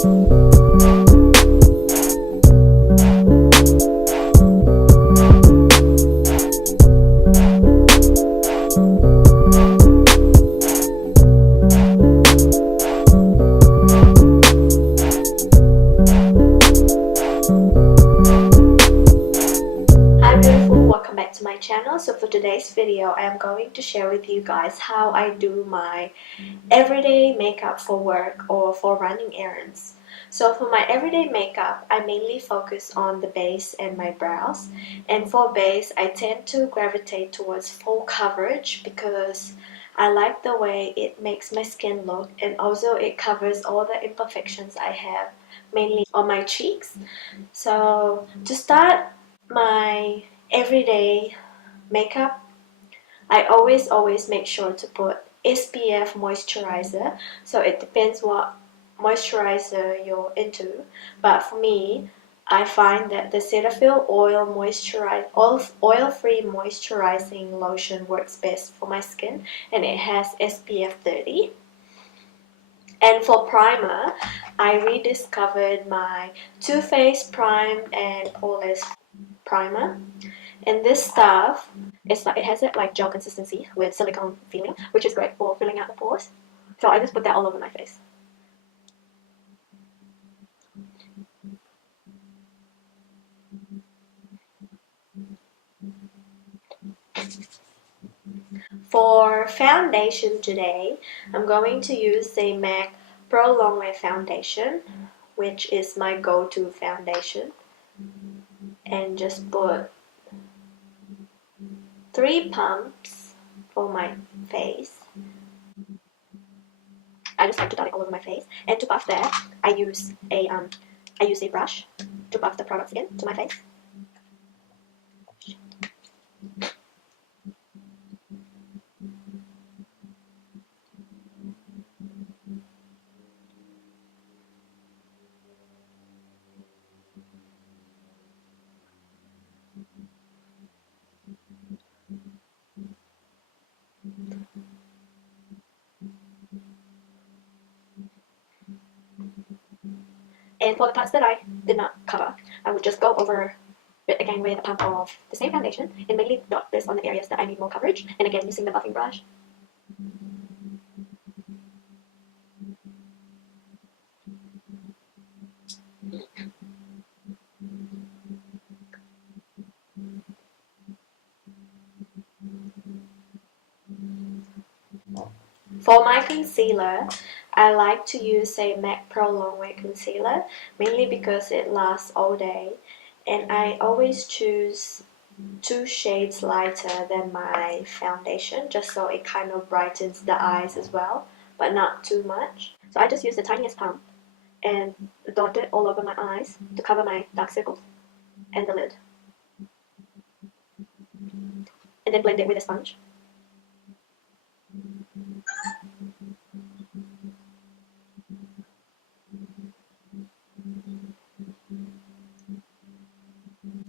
So for today's video, I am going to share with you guys how I do my everyday makeup for work or for running errands. So for my everyday makeup, I mainly focus on the base and my brows. And for base, I tend to gravitate towards full coverage because I like the way it makes my skin look, and also it covers all the imperfections I have, mainly on my cheeks. So to start my everyday makeup, I always make sure to put SPF moisturizer. So it depends what moisturizer you're into, but for me, I find that the Cetaphil oil-free moisturizing lotion works best for my skin, and it has SPF 30. And for primer, I rediscovered my Too Faced Prime and Powerless primer. And this stuff, it has that like gel consistency with silicone feeling, which is great for filling out the pores. So I just put that all over my face. For foundation today, I'm going to use the M.A.C Pro Longwear foundation, which is my go-to foundation, and just put 3 pumps for my face. I just like to dot it all over my face, and to buff that, I use a brush to buff the product in to my face. And for the parts that I did not cover, I would just go over it again with a pump of the same foundation and mainly dot this on the areas that I need more coverage, and again using the buffing brush. For my concealer, I like to use a M.A.C Pro Longwear concealer, mainly because it lasts all day, and I always choose 2 shades lighter than my foundation, just so it kind of brightens the eyes as well, but not too much. So I just use the tiniest pump and dot it all over my eyes to cover my dark circles and the lid, and then blend it with a sponge.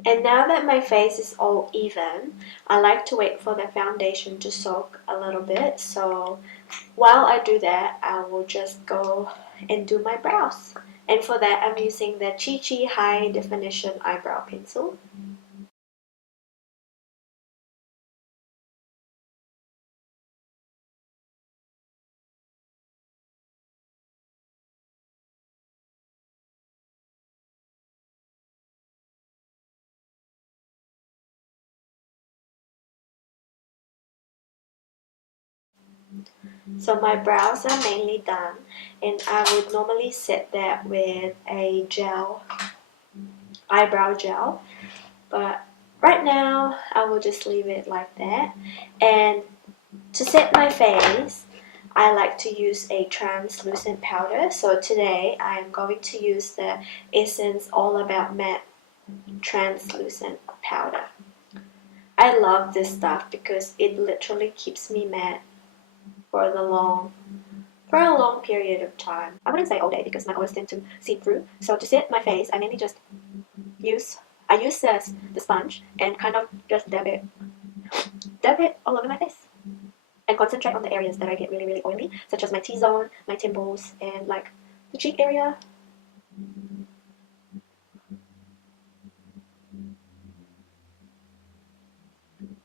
And now that my face is all even, I like to wait for the foundation to soak a little bit. So while I do that, I will just go and do my brows. And for that, I'm using the ChiChi High Definition Eyebrow Pencil. So my brows are mainly done, and I would normally set that with a gel, eyebrow gel, but right now I will just leave it like that. And to set my face, I like to use a translucent powder. So today I am going to use the Essence All About Matte translucent powder. I love this stuff because it literally keeps me matte for a long period of time. I wouldn't say all day because my oils tend to seep through. So to set my face, I mainly just use the sponge and kind of just dab it all over my face, and concentrate on the areas that I get really oily, such as my T-zone, my temples, and like the cheek area,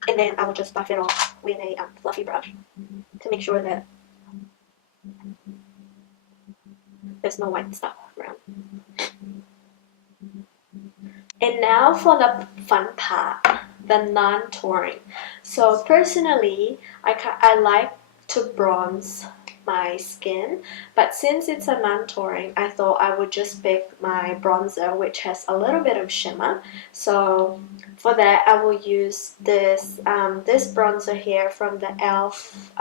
And then I will just buff it off with a fluffy brush to make sure that there's no white stuff around. And now for the fun part, the non-touring. So personally, I like to bronze my skin, but since it's a non-touring, I thought I would just pick my bronzer, which has a little bit of shimmer. So for that, I will use this this bronzer here from the e.l.f.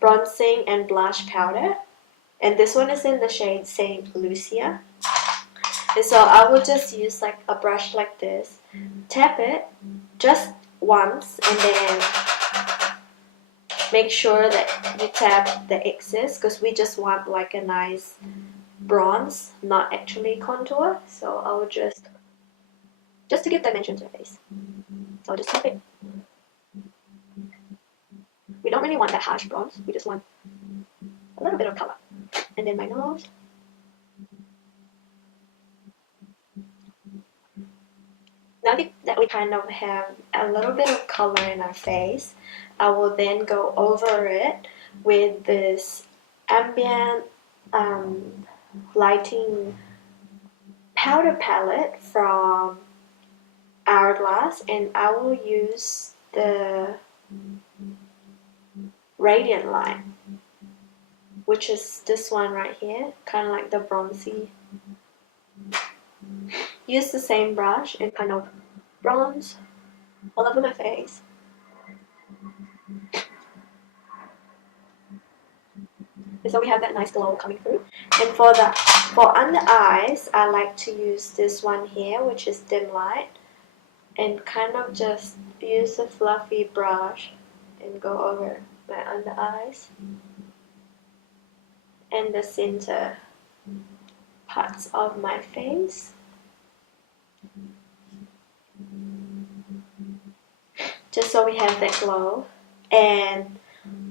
Bronzing and Blush Powder, and this one is in the shade Saint Lucia. And so I will just use like a brush like this, tap it just once, and then make sure that you tap the excess, because we just want like a nice bronze, not actually contour. So I will just to give dimension to the face. So I'll just tap it. We don't really want that harsh bronze, we just want a little bit of color. And then my nose. Now that we kind of have a little bit of color in our face, I will then go over it with this Ambient lighting powder palette from Hourglass, and I will use the Radiant Light, which is this one right here, kind of like the bronzy. Use the same brush and kind of bronze all over my face. And so we have that nice glow coming through. And for under eyes, I like to use this one here, which is Dim Light, and kind of just use a fluffy brush and go over my under eyes and the center parts of my face. Just so we have that glow. And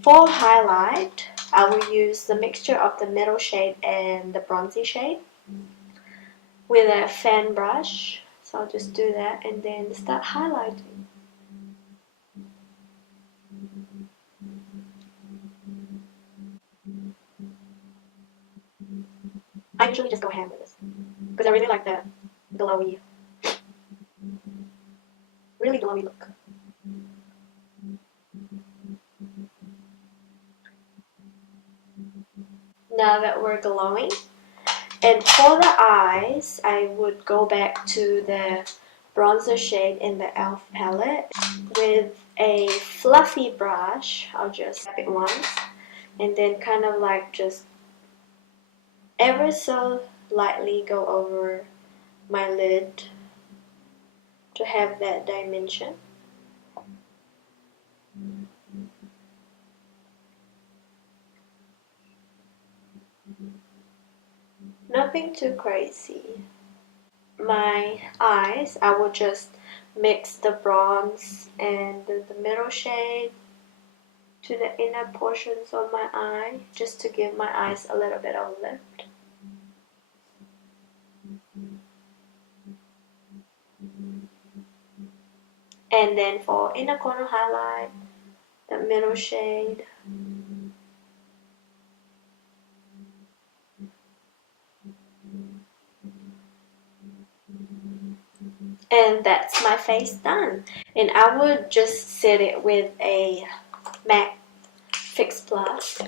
for highlight, I will use the mixture of the middle shade and the bronzy shade with a fan brush. So I'll just do that and then start highlighting. I usually just go ham with this because I really like the glowy, really glowy look. Now that we're glowing, and for the eyes, I would go back to the bronzer shade in the e.l.f. palette with a fluffy brush. I'll just tap it once and then kind of like just ever so lightly go over my lid to have that dimension. Nothing too crazy. My eyes, I will just mix the bronze and the middle shade to the inner portions of my eye, just to give my eyes a little bit of lift. And then for inner corner highlight, the middle shade. And that's my face done. And I would just set it with a M.A.C Fix Plus.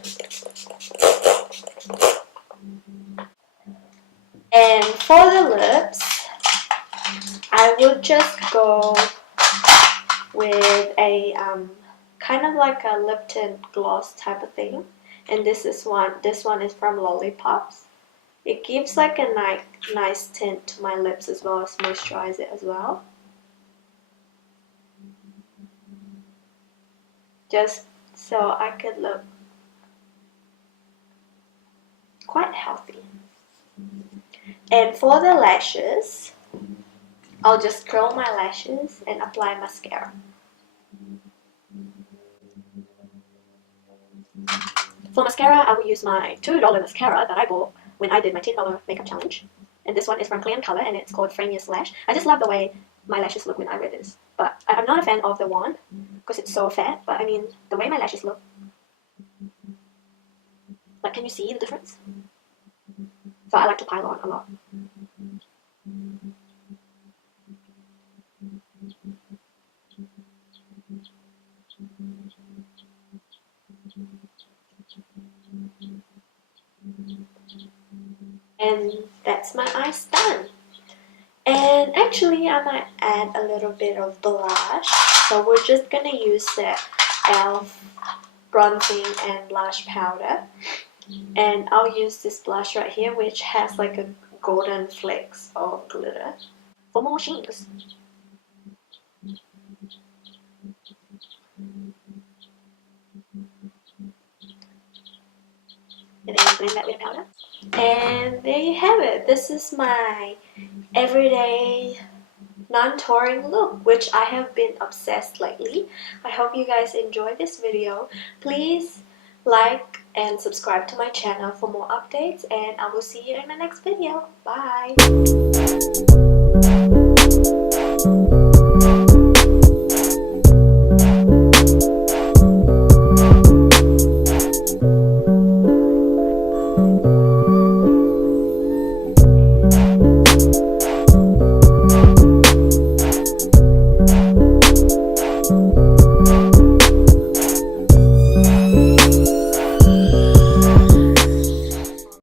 And for the lips, I would just go with a kind of like a lip tint gloss type of thing. And this one is from Lollipops. It gives like a nice tint to my lips as well as moisturize it as well. Just so I could look quite healthy. And for the lashes, I'll just curl my lashes and apply mascara. For mascara, I will use my $2 mascara that I bought when I did my $10 makeup challenge. And this one is from Kleancolor and it's called Frame Your Lash. I just love the way my lashes look when I wear this. But I'm not a fan of the wand because it's so fat. But I mean, the way my lashes look. Like, can you see the difference? So I like to pile on a lot. And that's my eyes done. And actually I might add a little bit of blush. So we're just gonna use the e.l.f. bronzing and blush powder. And I'll use this blush right here, which has like a golden flecks of glitter for more sheens. And then blend that with powder. And there you have it. This is my everyday non-touring look, which I have been obsessed lately. I hope you guys enjoyed this video. Please like and subscribe to my channel for more updates, and I will see you in my next video. Bye!